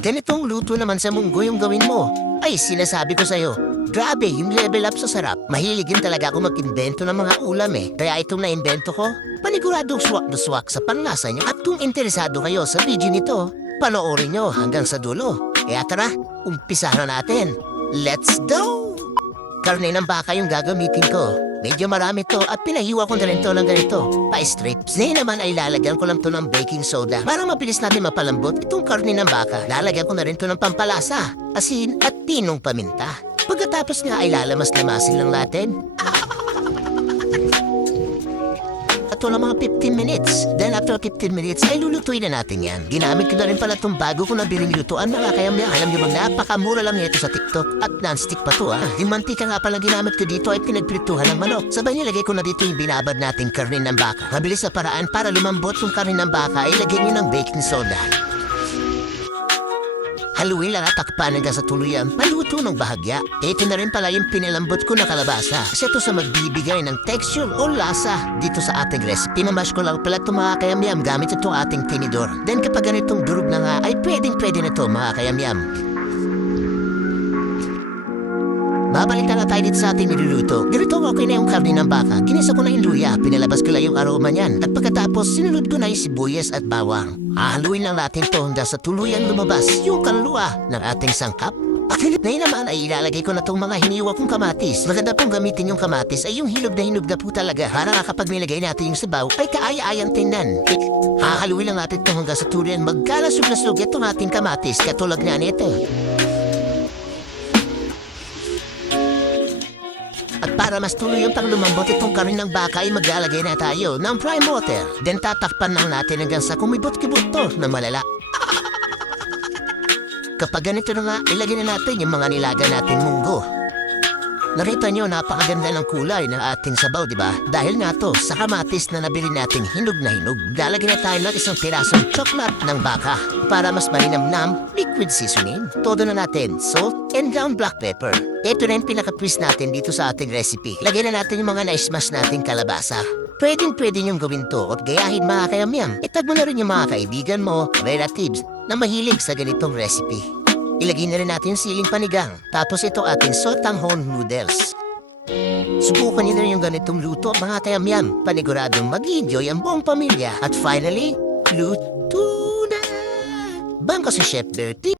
Ganitong luto naman sa munggo yung gawin mo. Ay, sinasabi ko sa'yo. Grabe, yung level up sa sarap. Mahilig din talaga ako mag-invento ng mga ulam eh. Kaya itong na-invento ko, paniguradong swak na swak sa panlasa nyo. At kung interesado kayo sa video nito, panoorin nyo hanggang sa dulo. Kaya tara, umpisahan na natin. Let's go! Karne ng baka yung gagamitin ko. Medyo marami to at pinahiwa ko na rin to ng ganito. Pa-strips. Ngayon naman ay lalagyan ko lang to ng baking soda. Para mabilis natin mapalambot itong karne ng baka. Lalagyan ko na rin to ng pampalasa, asin at tinong paminta. Pagkatapos nga ay lalamas-lamasin lang natin. Ito lang mga 15 minutes. Then after 15 minutes ay lulutuin na natin yan. Ginamit ko na rin pala itong bago ko na biling lutuan mga kayamya. Alam niyo bang napakamura lang nito sa TikTok at non-stick pa to ah. Yung mantika nga pala ginamit ko dito ay pinagprituhan ng manok. Sabay nilagay ko na dito yung binabad nating karne ng baka. Mabilis na paraan para lumambot yung karne ng baka ay lagyan nyo ng baking soda. Haluin lang at takpan hanggang sa tuluyan. Maluto ng bahagya. Ito na rin pala yung pinalambot ko na kalabasa. Kasi ito sa magbibigay ng texture o lasa dito sa ating recipe. Pinamash ko lang pala ito mga kayamyam gamit itong ating tinidor. Then kapag ganitong durog na nga ay pwedeng-pwede na ito mga kayamyam. Babalik na tayo dito sa ating niluluto. Ganito okay na yung karne ng baka. Ginisa ko na yung luya. Pinalabas ko lang yung aroma niyan. At pagkatapos, sinunod ko na yung sibuyas at bawang. Hahaluin lang natin to hanggang sa tuluyan lumabas yung kaluluwa ng ating sangkap. Ngayon naman ay ilalagay ko na itong mga hiniwa kong kamatis. Maganda pong gamitin yung kamatis ay yung hinog na po talaga. Para nga kapag nilagay natin yung sabaw ay kaaya-ayang tingnan. Hahaluin lang natin ito hanggang sa tuluyan magkalasog-lasog itong ating kamatis katulad nga nito. At para mas tuloy yung panglumambot itong karne ng baka ay maglalagay na tayo ng prime water. Then tatakpan lang natin hanggang sa kumibot-kibot to na malala. Kapag ganito na nga, ilagay na natin yung mga nilaga nating munggo. Nakita nyo, napakaganda ng kulay ng ating sabaw, di ba? Dahil nga to, sa kamatis na nabili nating hinog na hinog, lalagyan na tayo ng isang pirasong chocolate ng baka para mas malinamnam, liquid seasoning. Todo na natin, salt and ground black pepper. Ito na yung pinaka-twist natin dito sa ating recipe. Lagyan na natin yung mga na-smash nating kalabasa. Pwedeng-pwede niyong gawin to at gayahin mga kayamyam. Itag mo na rin yung mga kaibigan mo, relatives, na mahilig sa ganitong recipe. Ilagay na rin natin yung siling panigang. Tapos ito ating sotanghon noodles. Subukan niyo na rin yung ganitong luto mga kayamyam. Paniguradong mag-enjoy ang buong pamilya. At finally, luto na! Bangko si Chef Dirty.